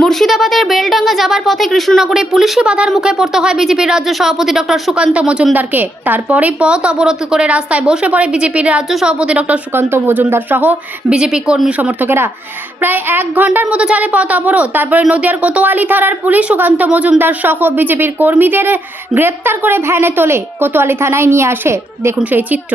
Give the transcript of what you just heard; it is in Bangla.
মুর্শিদাবাদের বেলডাঙ্গা যাবার পথে কৃষ্ণনগরে পুলিশি বাধার মুখে পড়তে হয় বিজেপির রাজ্য সভাপতি ডক্টর সুকান্ত মজুমদারকে। তারপরে পথ অবরোধ করে রাস্তায় বসে পড়ে বিজেপির রাজ্য সভাপতি ডক্টর সুকান্ত মজুমদার সহ বিজেপি কর্মী সমর্থকেরা। প্রায় 1 ঘন্টার মতো চলে পথ অবরোধ। তারপরে নদিয়ার কোতোয়ালি থানার পুলিশ সুকান্ত মজুমদার সহ বিজেপির কর্মীদের গ্রেপ্তার করে ভ্যানে তোলে কোতোয়ালি থানায় নিয়ে আসে। দেখুন সেই চিত্র।